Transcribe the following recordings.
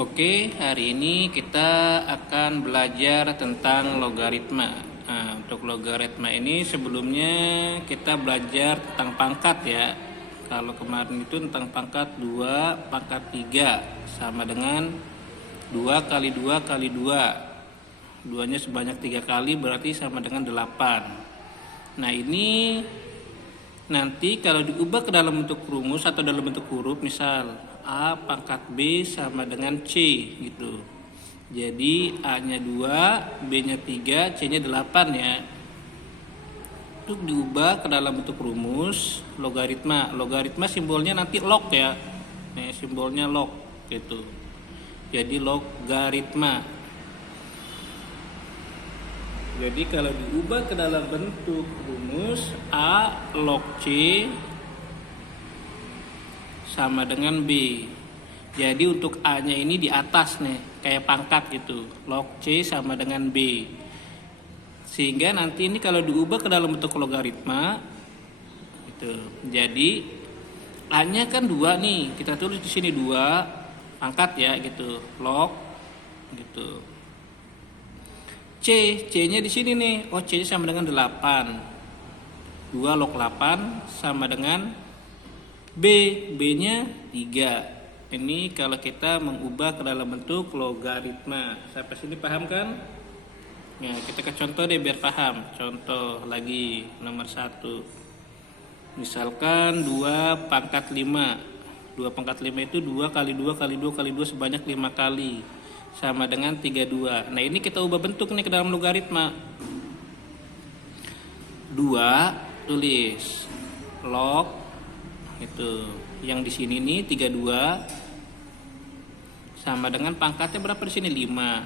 Oke, hari ini kita akan belajar tentang logaritma. Nah, untuk logaritma ini sebelumnya kita belajar tentang pangkat ya. Kalau kemarin itu tentang pangkat 2 pangkat 3 sama dengan 2 kali 2 kali 2. Duanya sebanyak 3 kali berarti sama dengan 8. Nah, ini nanti kalau diubah ke dalam bentuk rumus atau dalam bentuk huruf, misal A pangkat B sama dengan C gitu. Jadi A-nya 2, B-nya 3, C-nya 8 ya. Untuk diubah ke dalam bentuk rumus logaritma. Logaritma simbolnya nanti log ya. Nih, simbolnya log gitu. Jadi logaritma. Jadi kalau diubah ke dalam bentuk rumus A log C sama dengan B. Jadi untuk A-nya ini di atas nih, kayak pangkat gitu. Log C sama dengan B. Sehingga nanti ini kalau diubah ke dalam bentuk logaritma gitu. Jadi A-nya kan 2 nih. Kita tulis di sini 2 pangkat ya gitu. Log gitu. C-nya di sini nih. Oh, C-nya sama dengan 8. 2 log 8 sama dengan B-nya 3. Ini kalau kita mengubah ke dalam bentuk logaritma. Sampai sini paham kan? Nah, kita ke contoh deh biar paham. Contoh lagi nomor 1. Misalkan 2 pangkat 5. 2 pangkat 5 itu 2 kali 2 kali 2 kali 2 sebanyak 5 kali. Sama dengan 32. Nah, ini kita ubah bentuk nih ke dalam logaritma. 2 tulis log itu. Yang di sini nih 32 sama dengan pangkatnya berapa di sini? 5.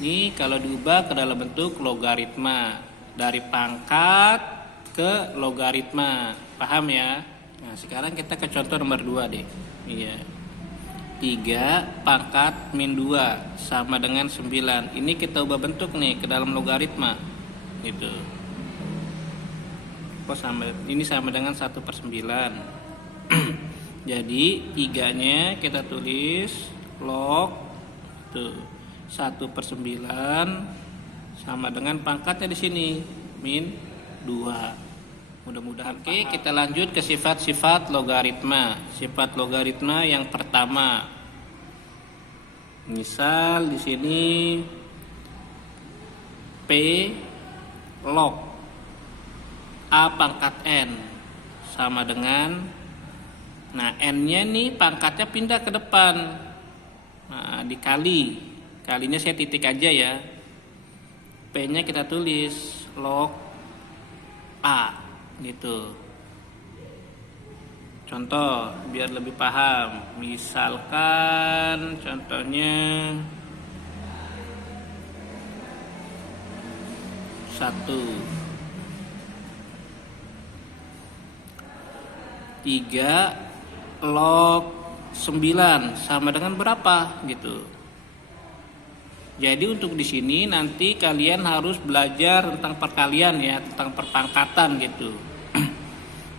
Ini kalau diubah ke dalam bentuk logaritma dari pangkat ke logaritma. Paham ya? Nah, sekarang kita ke contoh nomor 2 deh. Iya. 3 pangkat min 2 sama dengan 9. Ini kita ubah bentuk nih ke dalam logaritma. Gitu. Ini sama dengan 1/9. Jadi 3-nya kita tulis log tuh 1/9 sama dengan pangkatnya di sini min 2. Mudah-mudahan. Oke, kita lanjut ke sifat-sifat logaritma. Sifat logaritma yang pertama. Misal di sini P log A pangkat N sama dengan, nah N-nya nih pangkatnya pindah ke depan. Nah, dikali. Kalinya saya titik aja ya. P-nya kita tulis log A gitu. Contoh biar lebih paham. Misalkan contohnya 1 3 log 9 sama dengan berapa gitu. Jadi untuk di sini nanti kalian harus belajar tentang perkalian ya, tentang perpangkatan gitu.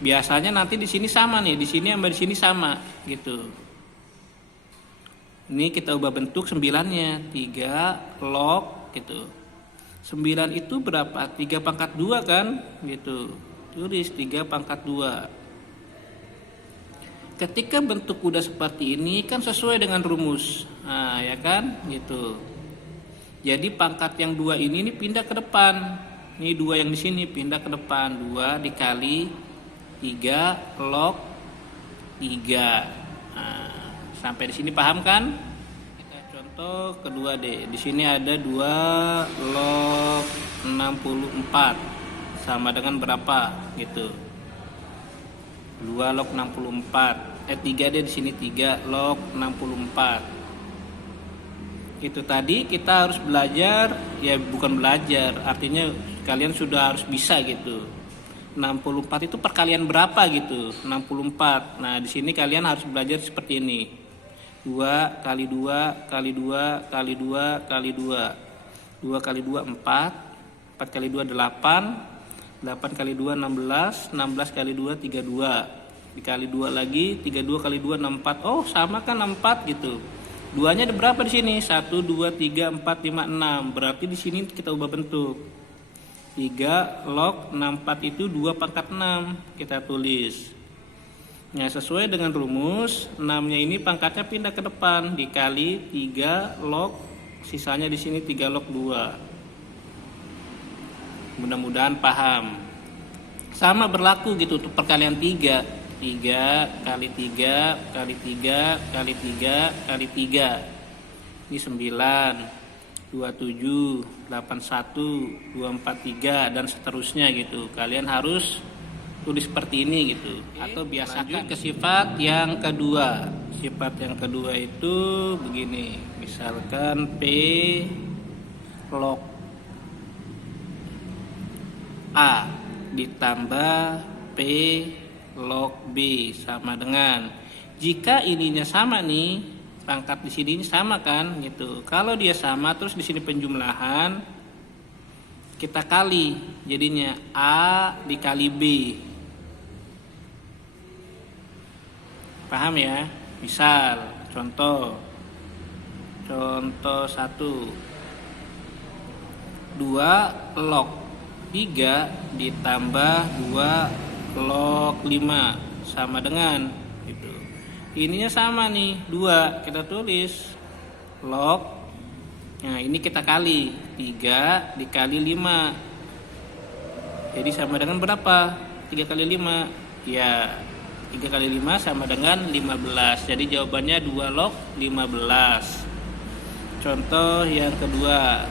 Biasanya nanti di sini sama nih, di sini sama di sini sama gitu. Ini kita ubah bentuk 9-nya 3 log gitu. 9 itu berapa? 3 pangkat 2 kan gitu. Tulis 3 pangkat 2. Ketika bentuk udah seperti ini kan sesuai dengan rumus. Nah, ya kan? Gitu. Jadi pangkat yang 2 ini pindah ke depan. Ini 2 yang di sini pindah ke depan. 2 dikali 3 log 3. Nah, sampai di sini paham kan? Kita contoh kedua deh. Di sini ada 2 log 64 sama dengan berapa gitu. 2 log 64. 3 deh di sini 3 log 64. Itu tadi kita harus belajar, ya bukan belajar, artinya kalian sudah harus bisa gitu. 64 itu perkalian berapa gitu? 64. Nah, di sini kalian harus belajar seperti ini. 2 kali 2 kali 2 kali 2 kali 2. 2 kali 2 4. 4 kali 2 8. 8 kali 2 16, 16 kali 2 32. dikali 2 lagi, 32 kali 2 64. Oh, sama kan 64 gitu. Duanya ada berapa di sini? 1 2 3 4 5 6. Berarti di sini kita ubah bentuk. 3 log 64 itu 2 pangkat 6 kita tulis. Nah, sesuai dengan rumus, 6-nya ini pangkatnya pindah ke depan dikali 3 log, sisanya di sini 3 log 2. Mudah-mudahan paham. Sama berlaku gitu untuk perkalian 3. 3 kali 3 kali 3 kali 3 kali 3. Ini 9, 27, 81, 243 dan seterusnya gitu. Kalian harus tulis seperti ini gitu. Atau biasakan ke sifat yang kedua. Sifat yang kedua itu begini. Misalkan P log A ditambah P log B sama dengan, jika ininya sama nih, pangkat di sini sama kan gitu. Kalau dia sama terus di sini penjumlahan, kita kali, jadinya A dikali B. Paham ya? Misal contoh 1, 2 log 3 ditambah 2 log 5 sama dengan gitu. Ininya sama nih, 2 kita tulis log. Nah, ini kita kali 3 dikali 5. Jadi sama dengan berapa? 3 kali 5. Ya, 3 kali 5 sama dengan 15. Jadi jawabannya 2 log 15. Contoh yang kedua.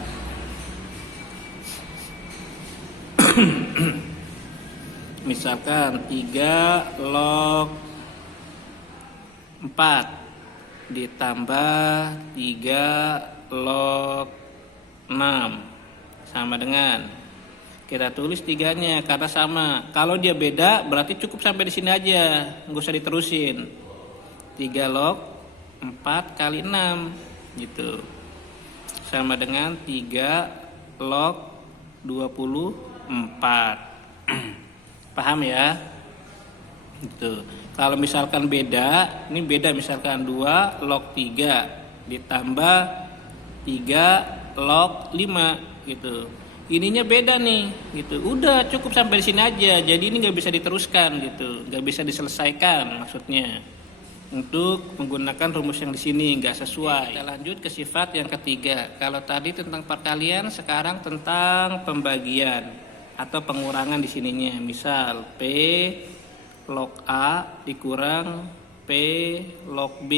Misalkan 3 log 4 ditambah 3 log 6 sama dengan, kita tulis 3-nya karena sama. Kalau dia beda berarti cukup sampai di sini aja, nggak usah diterusin. 3 log 4 kali 6 gitu sama dengan 3 log 24. Paham ya? Gitu. Kalau misalkan beda, ini beda misalkan 2 log 3 ditambah 3 log 5 gitu. Ininya beda nih gitu. Udah cukup sampai di sini aja. Jadi ini nggak bisa diteruskan gitu, nggak bisa diselesaikan maksudnya. Untuk menggunakan rumus yang di sini nggak sesuai. Kita lanjut ke sifat yang ketiga. Kalau tadi tentang perkalian, sekarang tentang pembagian atau pengurangan di sininya. Misal P log A dikurang P log B.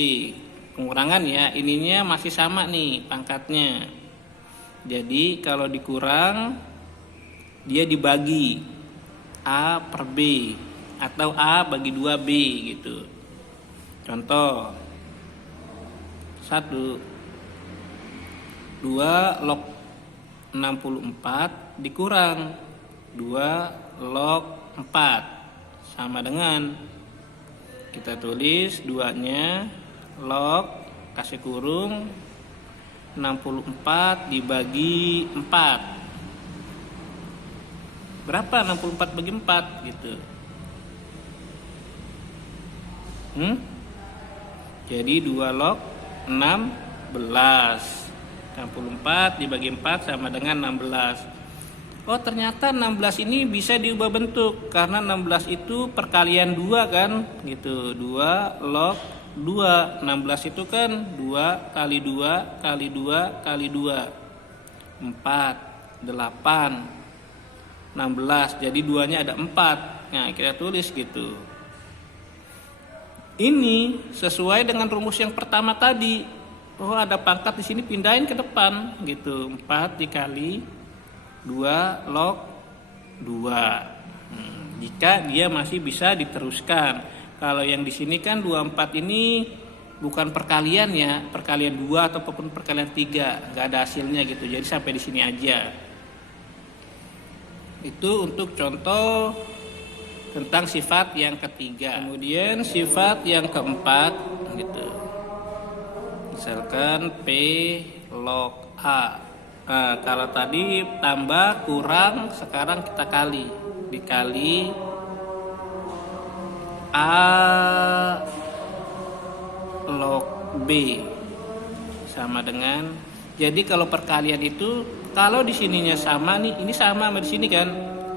Pengurangan ya, ininya masih sama nih pangkatnya. Jadi kalau dikurang, dia dibagi A per B atau A bagi 2B gitu. Contoh 1, 2 log 64 dikurang 2 log 4 sama dengan, kita tulis 2-nya log kasih kurung 64 dibagi 4. Berapa 64 bagi 4 gitu? Jadi 2 log 16. 64 dibagi 4 sama dengan 16. Oh, ternyata 16 ini bisa diubah bentuk karena 16 itu perkalian 2 kan gitu. 2 log 2. 16 itu kan 2 kali 2 kali 2 kali 2. 4, 8, 16. Jadi 2-nya ada 4. Nah, kita tulis gitu. Ini sesuai dengan rumus yang pertama tadi. Oh, ada pangkat di sini, pindahin ke depan gitu. 4 dikali 2 log 2. Jika dia masih bisa diteruskan. Kalau yang di sini kan 24 ini bukan perkalian ya, perkalian 2 ataupun perkalian 3, nggak ada hasilnya gitu. Jadi sampai di sini aja. Itu untuk contoh tentang sifat yang ketiga. Kemudian sifat yang keempat gitu. Misalkan P log A. Nah, kalau tadi tambah kurang, sekarang kita kali. Dikali A log B sama dengan, jadi kalau perkalian itu kalau di sininya sama nih, ini sama di sini kan,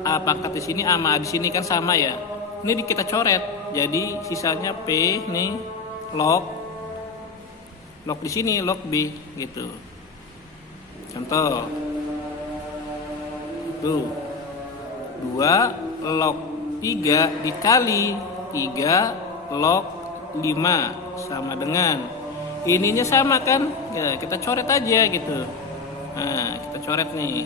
A pangkat di sini sama A di sini kan sama ya. Ini kita coret. Jadi sisanya P nih log di sini log B gitu. Contoh. Tuh. 2 log 3 dikali 3 log 5 sama dengan, ininya sama kan? Ya, kita coret aja gitu. Nah, kita coret nih.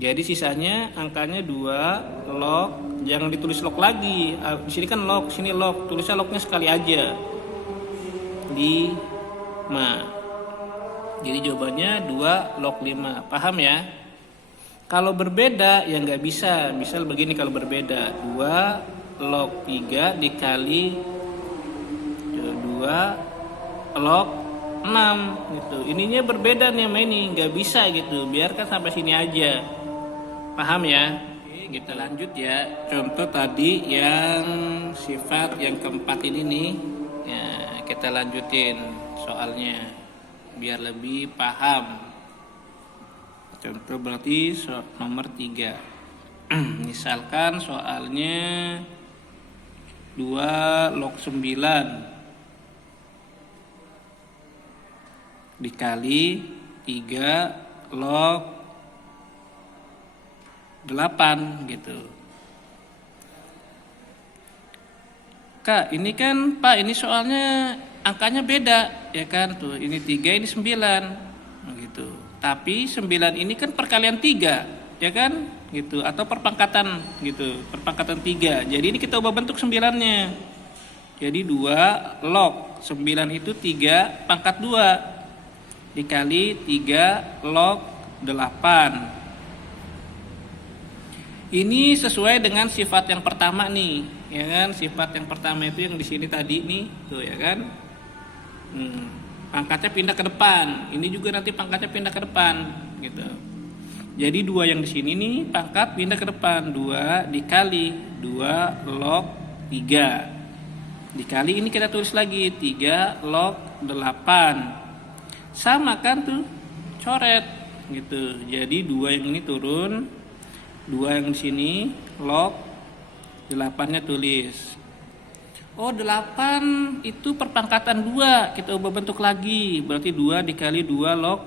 Jadi sisanya angkanya 2 log, jangan ditulis log lagi. Di sini kan log, sini log, tulisnya lognya sekali aja. 5. Jadi jawabannya 2 log 5. Paham ya? Kalau berbeda ya nggak bisa. Misal begini kalau berbeda, 2 log 3 dikali 2 log 6 gitu. Ininya berbeda nih sama ini, nggak bisa gitu. Biarkan sampai sini aja. Paham ya? Oke, kita lanjut ya. Contoh tadi yang sifat yang keempat ini nih. Ya, kita lanjutin soalnya biar lebih paham. Contoh berarti nomor 3. Misalkan soalnya 2 log 9 dikali 3 log 8 gitu. Kak, ini kan Pak, ini soalnya angkanya beda ya kan, tuh ini 3 ini 9 gitu. Tapi 9 ini kan perkalian 3 ya kan gitu, atau perpangkatan gitu, perpangkatan 3. Jadi ini kita ubah bentuk 9-nya. Jadi 2 log 9 itu 3 pangkat 2 dikali 3 log 8. Ini sesuai dengan sifat yang pertama nih, ya kan? Sifat yang pertama itu yang di sini tadi nih, tuh ya kan? Pangkatnya pindah ke depan. Ini juga nanti pangkatnya pindah ke depan, gitu. Jadi 2 yang di sini nih pangkat pindah ke depan, 2 dikali 2 log 3. Dikali ini kita tulis lagi 3 log 8. Sama kan tuh? Coret gitu. Jadi 2 yang ini turun, 2 yang di sini log 8-nya tulis. Oh, 8 itu perpangkatan 2, kita ubah bentuk lagi. Berarti 2 dikali 2 log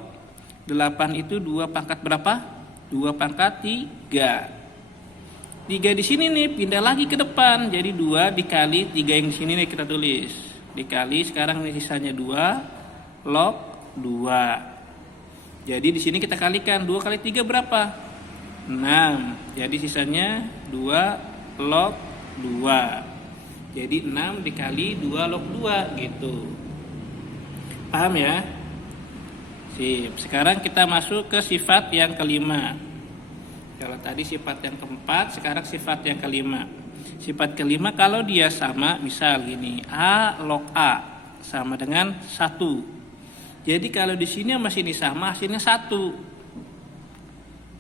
8 itu 2 pangkat berapa? 2 pangkat 3. 3 di sini nih pindah lagi ke depan. Jadi 2 dikali 3 yang di sini nih kita tulis. Dikali sekarang nih sisanya 2 log 2. Jadi di sini kita kalikan 2 kali 3 berapa? 6. Jadi sisanya 2 log 2. Jadi 6 dikali 2 log 2 gitu. Paham ya? Sip. Sekarang kita masuk ke sifat yang kelima. Kalau tadi sifat yang keempat, sekarang sifat yang kelima. Sifat kelima kalau dia sama, misal gini, A log A sama dengan 1. Jadi kalau di sini sama sini sama, hasilnya 1.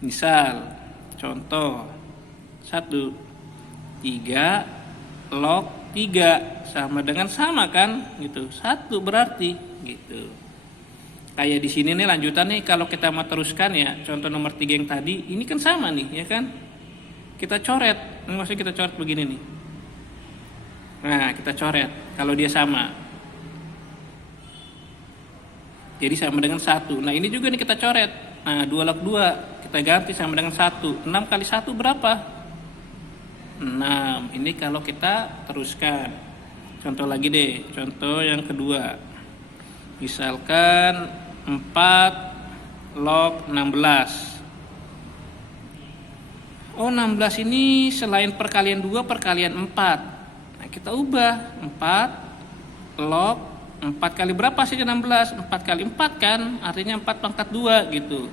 Misal, contoh 1, 3 log 3 sama dengan sama kan gitu, 1 berarti gitu. Kayak di sini nih lanjutan nih, kalau kita mau teruskan ya, contoh nomor 3 yang tadi ini kan sama nih ya kan, kita coret. Ini maksudnya kita coret begini nih. Nah, kita coret kalau dia sama, jadi sama dengan 1. Nah, ini juga nih kita coret. Nah, 2 log 2 kita ganti sama dengan 1. 6 kali 1 berapa? 6. Ini kalau kita teruskan. Contoh lagi deh, contoh yang kedua. Misalkan 4 log 16. Oh, 16 ini selain perkalian 2, perkalian 4. Nah, kita ubah 4 log 4 kali berapa sih 16? 4 kali 4 kan, artinya 4 pangkat 2 gitu.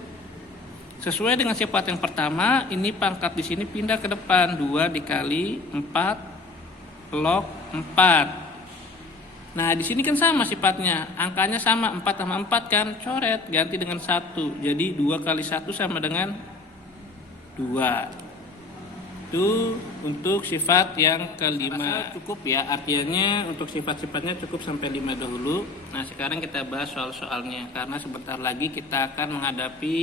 Sesuai dengan sifat yang pertama, ini pangkat di sini pindah ke depan, 2 dikali 4 log 4. Nah, di sini kan sama sifatnya, angkanya sama, 4 sama 4 kan, coret, ganti dengan 1. Jadi 2 kali 1 sama dengan 2. Itu untuk sifat yang kelima. Cukup ya, artinya untuk sifat-sifatnya cukup sampai 5 dahulu. Nah sekarang kita bahas soal-soalnya, karena sebentar lagi kita akan menghadapi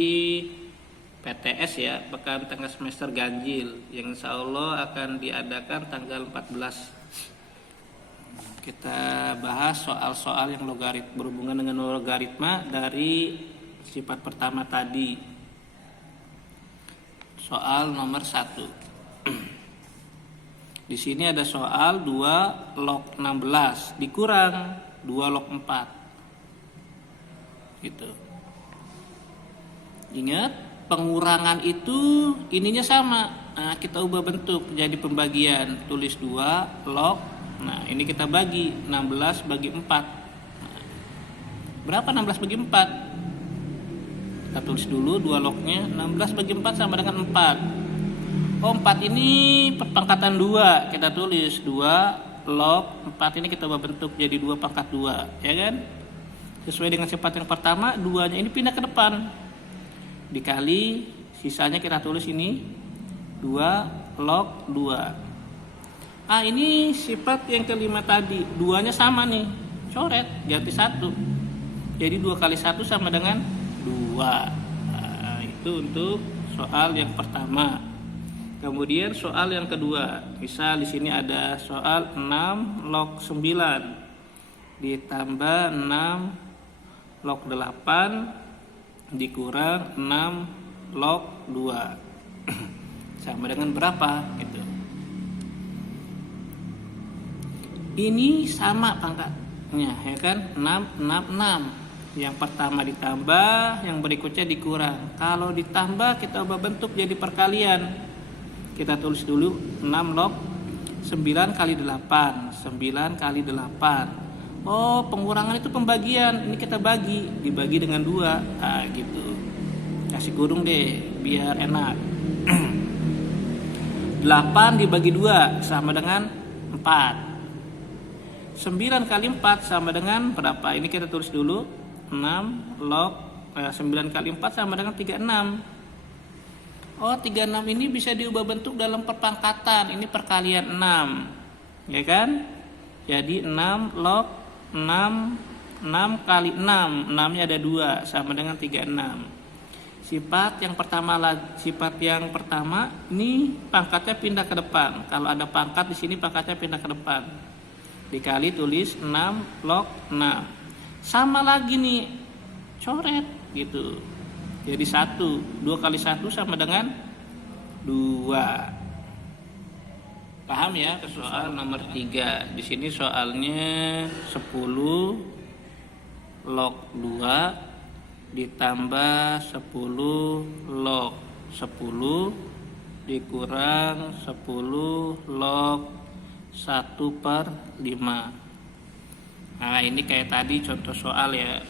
PTS ya, pekan tengah semester ganjil, yang insya Allah akan diadakan tanggal 14. Kita bahas soal-soal yang berhubungan dengan logaritma dari sifat pertama tadi. Soal nomor 1. Di sini ada soal 2 log 16 dikurang 2 log 4. Gitu. Ingat, pengurangan itu ininya sama. Nah, kita ubah bentuk jadi pembagian. Tulis 2 log. Nah, ini kita bagi 16 bagi 4. Nah, berapa 16 bagi 4? Kita tulis dulu 2 lognya. 16 bagi 4 sama dengan 4. Oh, 4 ini pangkatan 2. Kita tulis 2 log 4 ini kita ubah bentuk jadi 2 pangkat 2, ya kan? Sesuai dengan sifat yang pertama, 2-nya ini pindah ke depan. Dikali sisanya kita tulis ini 2 log 2. Ah, ini sifat yang kelima tadi, 2-nya sama nih. Coret, ganti 1. Jadi 2 kali 1 sama dengan 2. Nah, itu untuk soal yang pertama. Kemudian soal yang kedua, misal di sini ada soal 6 log 9 ditambah 6 log 8 dikurang 6 log 2 sama dengan berapa? Gitu. Ini sama pangkatnya, ya kan? 6, 6, 6. Yang pertama ditambah, yang berikutnya dikurang. Kalau ditambah kita ubah bentuk jadi perkalian. Kita tulis dulu 6 log 9 kali 8. 9 kali 8. Oh, pengurangan itu pembagian. Ini kita bagi. Dibagi dengan 2. Nah, gitu. Kasih kurung deh, biar enak. 8 dibagi 2 sama dengan 4. 9 kali 4 sama dengan berapa? Ini kita tulis dulu. 6 log 9 kali 4 sama dengan 36. Oh, 36 ini bisa diubah bentuk dalam perpangkatan. Ini perkalian 6. Ya kan? Jadi 6 log 6 kali 6. 6-nya ada 2 sama dengan 36. Sifat yang pertama ini pangkatnya pindah ke depan. Kalau ada pangkat di sini pangkatnya pindah ke depan. Dikali tulis 6 log 6. Sama lagi nih. Coret gitu. Jadi 1, 2 kali 1 sama dengan 2. Paham ya ke soal nomor 3. Di sini soalnya 10 log 2 ditambah 10 log 10 dikurang 10 log 1/5. Nah, ini kayak tadi contoh soal ya.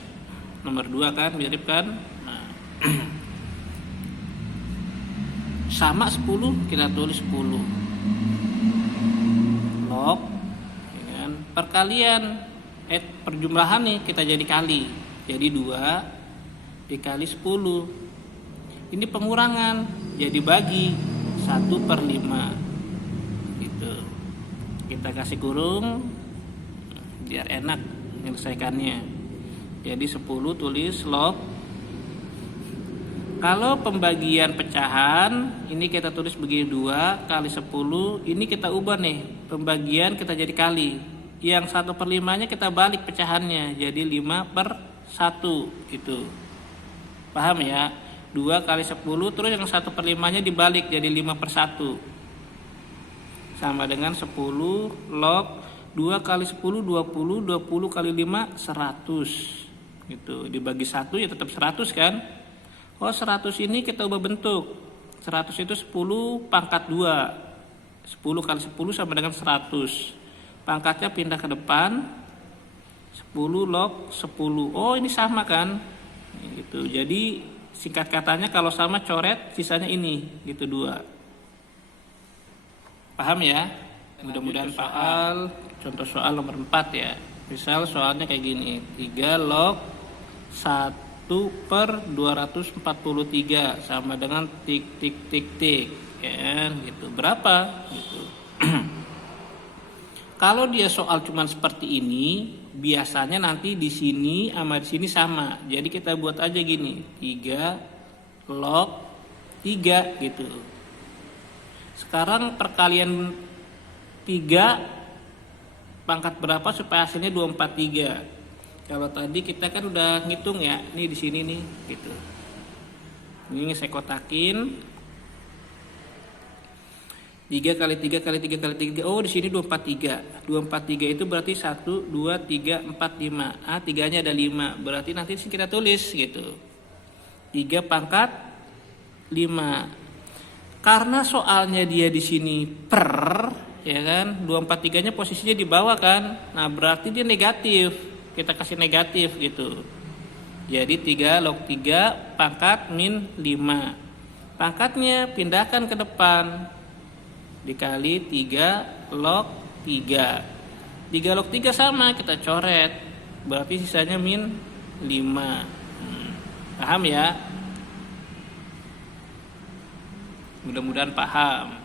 Nomor 2 kan mirip kan? Sama 10 kita tulis 10 log dengan perkalian perjumlahan nih kita jadi kali, jadi 2 dikali 10. Ini pengurangan jadi bagi 1/5 gitu. Kita kasih kurung biar enak menyelesaikannya. Jadi 10 tulis log. Kalau pembagian pecahan, ini kita tulis begini 2 kali 10, ini kita ubah nih, pembagian kita jadi kali. Yang 1/5-nya kita balik pecahannya, jadi 5/1 gitu. Paham ya? 2 kali 10, terus yang 1/5-nya dibalik jadi 5/1. Sama dengan 10 log 2 kali 10, 20, 20 kali 5, 100. Gitu. Dibagi 1 ya tetap 100 kan? Oh, 100 ini kita ubah bentuk. 100 itu 10 pangkat 2. 10 kali 10 sama dengan 100. Pangkatnya pindah ke depan. 10 log 10. Oh, ini sama kan? Gitu. Jadi singkat katanya kalau sama coret, sisanya ini. Gitu 2. Paham ya? Mudah-mudahan paham. Contoh soal nomor 4 ya. Misal soalnya kayak gini. 3 log 1 1/243 sama dengan tik tik tik tik, ya gitu. Berapa gitu. Kalau dia soal cuman seperti ini, biasanya nanti di sini sama di sini sama. Jadi kita buat aja gini, 3 log 3 gitu. Sekarang perkalian 3 pangkat berapa supaya hasilnya 243. Kalau tadi kita kan udah ngitung ya, ini di sini nih gitu. Ini saya kotakin. 3 kali 3 kali 3 kali 3. Oh, di sini 243. 243 itu berarti 1 2 3 4 5. Ah, 3-nya ada 5. Berarti nanti kita tulis gitu. 3 pangkat 5. Karena soalnya dia di sini per, ya kan? 243-nya posisinya di bawah kan? Nah, berarti dia negatif. Kita kasih negatif gitu. Jadi 3 log 3 pangkat min 5. Pangkatnya pindahkan ke depan. Dikali 3 log 3. 3 log 3 sama, kita coret. Berarti sisanya min 5. Paham ya? Mudah-mudahan paham.